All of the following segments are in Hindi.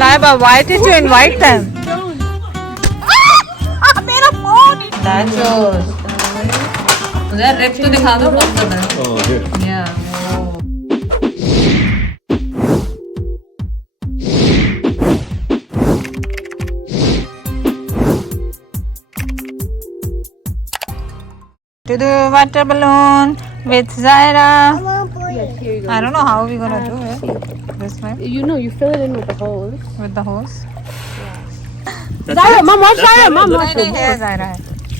Laiba, why did you invite them? मेरा phone. Nachos. मुझे रिप तो दिखा दो कौन सा है. Oh, good. Yeah. To do water balloon with Zaira. I don't know how we're gonna do it. This way. You know, you fill it in with the hose. With the hose. Zaira, Mom, watch Zaira. Mom, watch नहीं है Zaira है.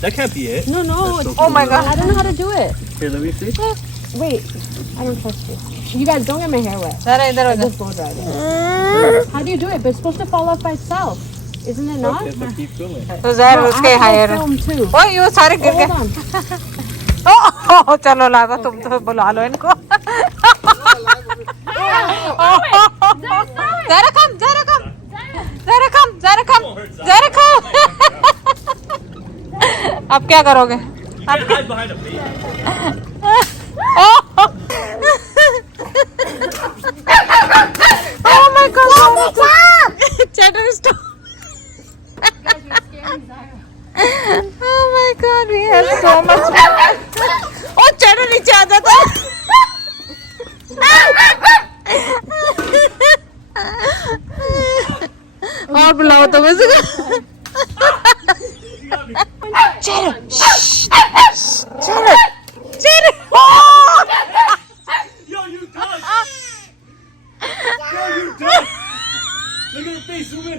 That can't be it. No, no. That's so Oh my god. I don't know how to do it. Here, let me see. Wait, I don't trust you. You guys don't get my hair wet. Zaira इधर हो जा. Just blow dry it. How do you do it? But it's supposed to fall off by itself. Isn't it not? Okay, but keep going. तो Zaira Bro, उसके I have hire. to film too. ओए ये सारे गिर Hold गए. on. ओह चलो लावा तुम तो बुला लो इनको. Zaira come. अब क्या करोगे? Hide behind him, please. Oh my god! Cheddar stop! Oh my god, we have so much fun. Oh, Cheddar नीचे आ जाता है. और बुलाओ तुम इसको. Cheddar! Cheddar! Oh! Yo, you done? Yo, you done? Look at her face. Zoom in.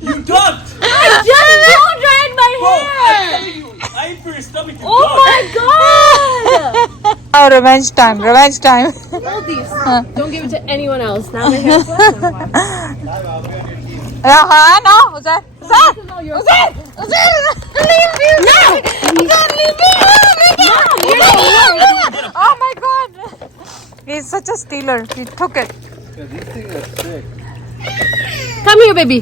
You ducked. I just blow dried my Bro, I'm hair. telling you. I ain't for your stomach. You Oh ducked. my god. Oh, revenge time. Hold these. Don't give it to anyone else. Now my hair's wet. हाँ ना उधर leave me. No. Leave me. Oh my god. He's such a stealer. He took it. Yeah, these things are sick. Come here, baby.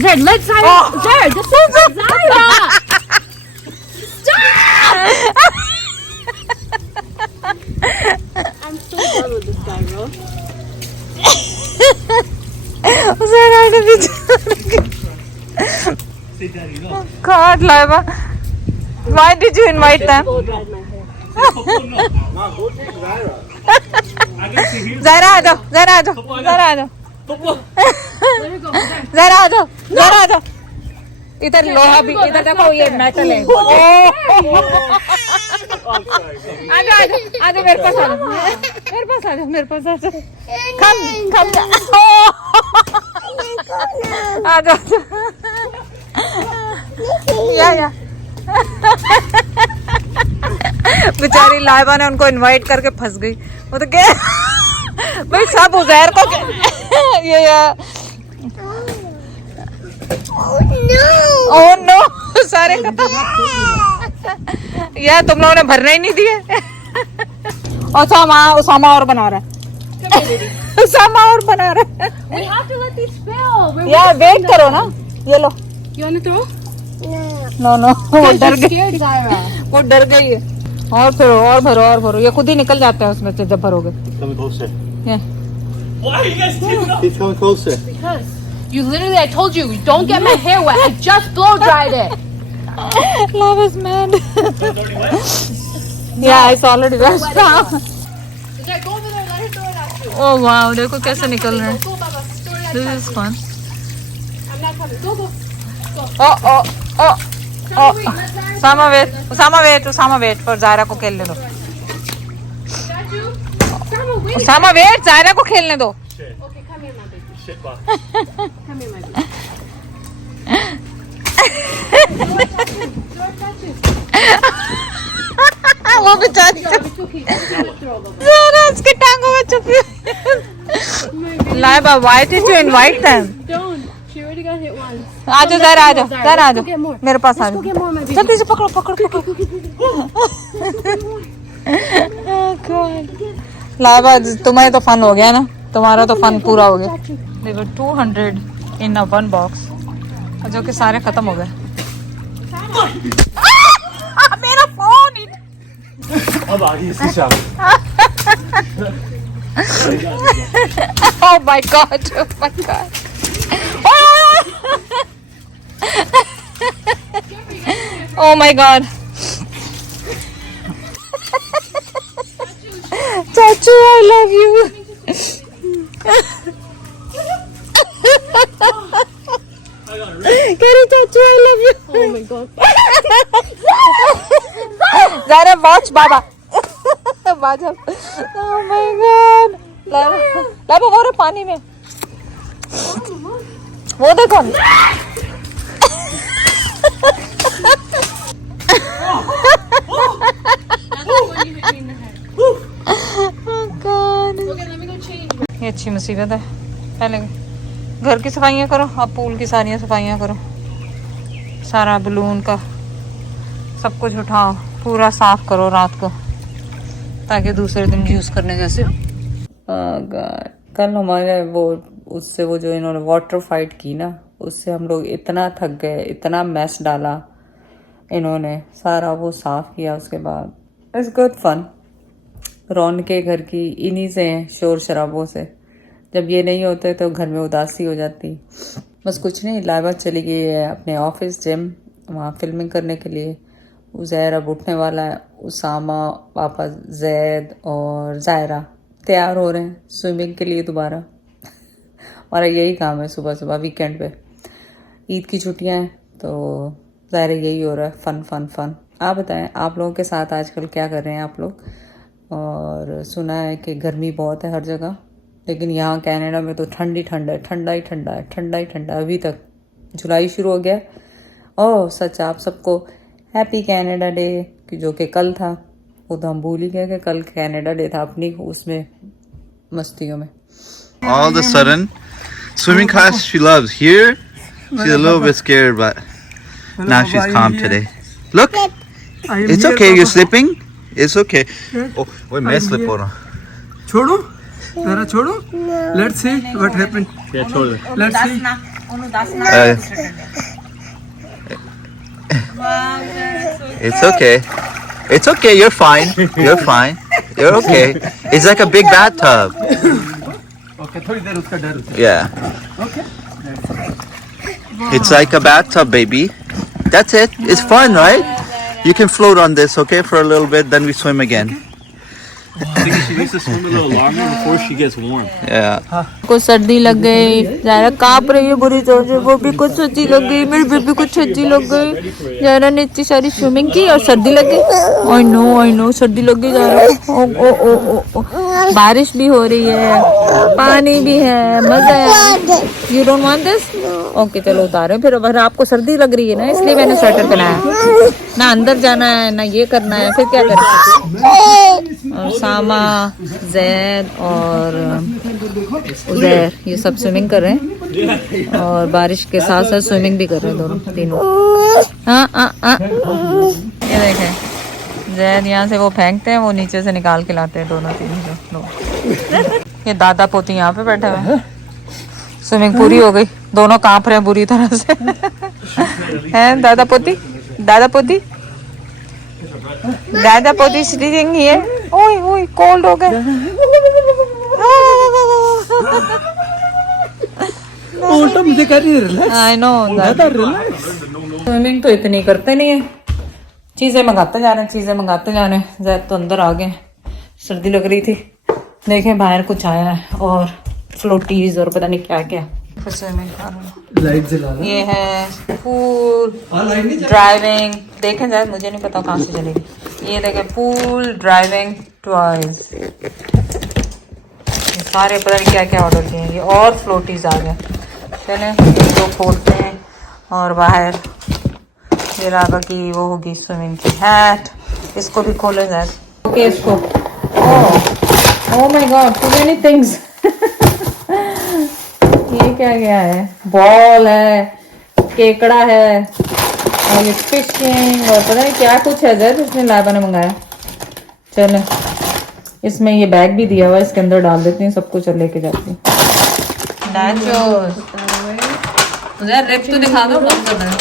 Zaid, let Zaira. Oh. Zaira, just let Zaira. Stop! I'm so done with this guy, bro. Say, Daddy, no. God, Laiba. Why did you invite them? Blow dried my hair. Mom, go take Zaira. I can see here. Zaira आ जाओ. Let her go. Zaira आ जाओ. इधर लोहा भी इधर देखो ये मेटल है. आ जाओ मेरे पास आ जाओ. Come. आ जाओ. या. बेचारी लाइबा ने उनको इनवाइट करके फंस गई. वो तो क्या भाई सब उजैर को ये ओह नो सारे खत्म. यार तुम लोगों ने भरना ही नहीं दिए. उसामा और बना रहा है. उसामा और बना रहा है. We have to let these spill. यार वेट करो ना. ये लो. You want to throw? No वो डर गई. Scared Zaira. वो डर गई है. और फिर और भरो. ये खुद ही निकल जाते हैं उसमें से जब भरोगे. Coming closer. Yeah. Why are you guys teaming up? He's coming closer. Because you literally, I told you, don't get my hair wet. I just blow dried it. Love is mad. It's already wet? Yeah, it's already wet. Zaira, go over there, let her throw it at you. Oh wow, देखो कैसे निकल रहे हैं. Go, Baba, throw it at This you. is fun. I'm not coming. Go. Oh. Wait, let Zaira. Usama wait for Zaira को खेलने दो. Got you? Sama, wait. Usama wait, Zaira को खेलने दो. Shit. Okay, come here, my baby. Shit, box. Come here, my baby. वो बेचारी It's okay. Just throw, Baba. Zaira उसकी टांगों में छुपी. Laiba, why did you invite them? Don't. She already got hit once. आ जाओ Zaira आ जाओ. Go get more. मेरे पास आ Let's go जाओ. get more, my baby. जल्दी से पकड़ो. Laiba, तुम्हें तो फन हो गया ना. तुम्हारा तो फन पूरा हो गया. देखो 200 in a one box. जो कि सारे खत्म हो गए. मेरा फोन. अब आ गई इसकी शाम. Oh my god. Oh my god. Oh my god. Chachu, I love you. Kari Chachu, I love you. Oh my god. Zara, watch Baba. Watch him. Oh my god. Laba वो रहे पानी में. वो देखो. Oh god. Okay, let me go change. ये अच्छी मुसीबत है. पहले घर की सफाइयाँ करो, अब पूल की सारी सफाइयाँ करो. सारा बलून का सब कुछ उठाओ, पूरा साफ करो रात को, ताकि दूसरे दिन यूज करने जैसे. कल हमारे वो उससे वो जो इन्होंने वाटर फाइट की ना, उससे हम लोग इतना थक गए, इतना मैस डाला इन्होंने, सारा वो साफ किया. उसके बाद इट्स गुड फन. रौनक के घर की इन्हीं से हैं, शोर शराबों से. जब ये नहीं होते तो घर में उदासी हो जाती. बस कुछ नहीं, लाइबा चली गई है अपने ऑफिस जिम, वहाँ फिल्मिंग करने के लिए. उज़ैर अब उठने वाला है. उसामा, पापा जैद और ज़ायरा तैयार हो रहे हैं स्विमिंग के लिए दोबारा. हमारा यही काम है सुबह सुबह वीकेंड पे. ईद की छुट्टियां हैं तो ज़ाहिर यही हो रहा है, फन फन फन. आप बताएं, आप लोगों के साथ आजकल क्या कर रहे हैं आप लोग. और सुना है कि गर्मी बहुत है हर जगह, लेकिन यहाँ कनाडा में तो ठंड ही ठंड है, ठंडा ही ठंडा है, ठंडा ही ठंडा. अभी तक जुलाई शुरू हो गया. ओह सच, आप सबको हैप्पी कनाडा डे, जो कि कल था. वो तो हम भूल ही गए कि कल कनाडा डे था, अपनी उसमें मस्तियों में. All of a sudden, swimming class she loves. Here, she's a little bit scared, but now she's calm today. Look, it's okay. You're slipping. It's okay. Oh, wait, मैं slip हो रहा. छोड़ो, जरा छोड़ो. Let's see what happened. Yeah, छोड़ दे. Let's see. It's okay. It's okay. You're fine. You're fine. You're okay. It's like a big bathtub. Okay, थोड़ी देर उसका डर. Yeah. Okay. It's like a bathtub, baby. That's it. It's fun, right? You can float on this, okay, for a little bit, then we swim again. I think she needs to swim a little longer before she gets warm. Yeah. को सर्दी लग गई, ज़ायरा कांप रही है बुरी तरह से. वो भी कुछ सच्ची लग गई, मेरी बेबी को सच्ची लग गई. ज़ायरा ने इतनी सारी स्विमिंग की और सर्दी लग गई. आई नो सर्दी लग गई ज़ायरा. ओ बारिश भी हो रही है, पानी भी है, मजा है. You don't want this? Okay चलो उतारे फिर. अगर आपको सर्दी लग रही है ना, इसलिए मैंने स्वेटर पहनाया. ना अंदर जाना है ना ये करना है, फिर क्या करें. और सामा, जैद और उज़ैर ये सब स्विमिंग कर रहे हैं, और बारिश के साथ साथ स्विमिंग भी कर रहे हैं दोनों तीनों. ये देखें, जैद यहाँ से वो फेंकते हैं, वो नीचे से निकाल के लाते हैं दोनों तीनों लोग. ये दादा पोती यहाँ पे बैठे हुए हैं. स्विमिंग पूरी हो गई, दोनों कांप रहे हैं बुरी तरह से. हैं दादा पोती, दादा पोती, दादा पोती स्लीपिंग हियर. ओए ओए कोल्ड हो गए. उल्टा मुझे कर रही है. रिलैक्स. I know. स्विमिंग तो इतनी करते नहीं है, चीजें मंगाते जा रहे हैं, चीजें मंगाते जा रहे हैं. ज़ायद तो अंदर आ गए, सर्दी लग रही थी. देखें बाहर कुछ आया है, और फ्लोटीज और पता नहीं क्या क्या. लाइट जला. ये है पूल ड्राइविंग. देखें ज़ायद, मुझे नहीं पता कहाँ से चलेगी. ये देखें पूल ड्राइविंग टॉयज, सारे पता नहीं क्या क्या ऑर्डर किए हैं. और फ्लोटीज आ गए. चलें दो खोलते हैं. और बाहर ये लागा की वो होगी स्विमिंग की हैट, इसको भी खोले जाए. ओके इसको. Oh my God, too many things. ये क्या गया है, बॉल है, केकड़ा है, और ये फिशिंग और पता नहीं क्या कुछ है जैसे इसने लाइबा ने मंगाया. चले इसमें ये बैग भी दिया हुआ है, इसके अंदर डाल देती हूँ सब कुछ और लेके जाती हूँ. रिप तो दिखा दो कम कर रहे हैं.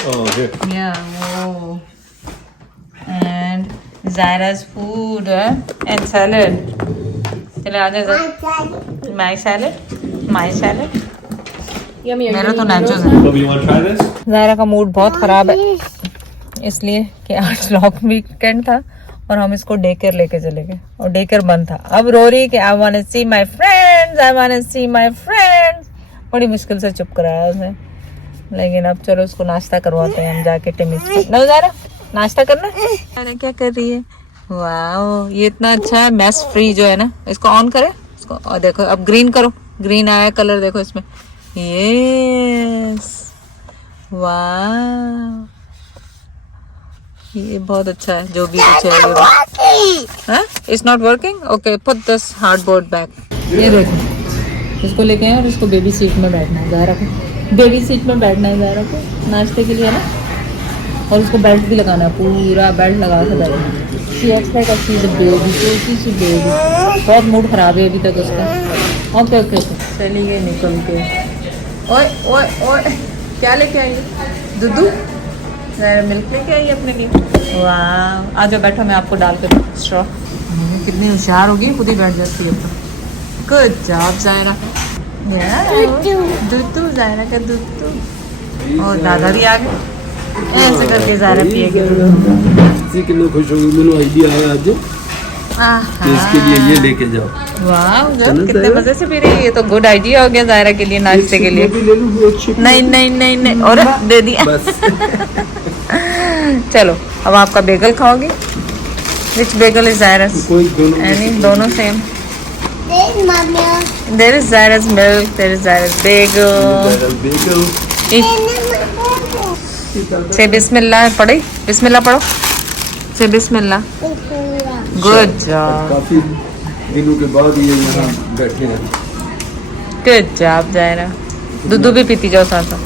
And Zaira's food and salad. चले आ जा माई सैलेड Yummy. Are you मेरा तो gonna eat नाचो those? है। Mommy, you want to try this? Zaira का मूड बहुत ख़राब है इसलिए कि आज लॉन्ग वीकेंड था और हम इसको डे केयर लेके चले गए और डे केयर बंद था। अब रो रही है कि I want to see my friends. बड़ी मुश्किल से चुप कराया उसने, लेकिन अब चलो उसको नाश्ता करवाते हैं हम जाके टिमी से। नो ज़ायरा नाश्ता करना। ज़ायरा क्या कर रही है? वाओ ये इतना अच्छा है, मैस फ्री जो है ना, इसको ऑन करे इसको और देखो अब ग्रीन करो, ग्रीन आया कलर देखो इसमें। यस वाह ये बहुत अच्छा है, जो भी कुछ है। It's not working, okay put this hardboard back. ये देखो इसको लेके आए और इसको बेबी सीट में बैठना है ज़ायरा को, बेबी सीट में बैठना है ज़ायरा को नाश्ते के लिए ना, और उसको बेल्ट भी लगाना है, पूरा बेल्ट लगा के बैठना है। She acts like she is a baby, she baby. बहुत मूड खराब है अभी तक उसका। ओके ओके चली गई निकल के। ओए ओए ओए क्या लेके आई दुद्धू? ज़ायरा मिल्क लेके आई अपने लिए। वाह आ जाओ बैठो, मैं आपको डाल के स्ट्रॉ। कितनी होशियार होगी, खुद ही बैठ जाती है। Good job Zaira. दुद्धू ज़ायरा का दुद्धू। और दादा भी आ गए, ऐसे करके ज़ायरा पिएगी। कितने खुश होंगे, मैंने आइडिया आया आज कि इसके लिए ये लेके जाओ। वाह कितने मजे से पी रही है, ये तो गुड आइडिया हो गया ज़ायरा के लिए नाश्ते के लिए। नहीं नहीं नहीं नहीं और दे दिया बस। चलो अब आपका बेगल खाओगे। Which bagel is Zaira's? कोई एनी दोनों same. There is Zaira's milk, there is Zaira's bagel. से बिस्मिल्लाह पढ़ी, बिस्मिल्लाह पढ़ो, से बिस्मिल्लाह। गुड जॉब, काफी दिनों के बाद ये यहाँ बैठे हैं। Good job Zaira. दूध भी पीती जाओ साथ साथ।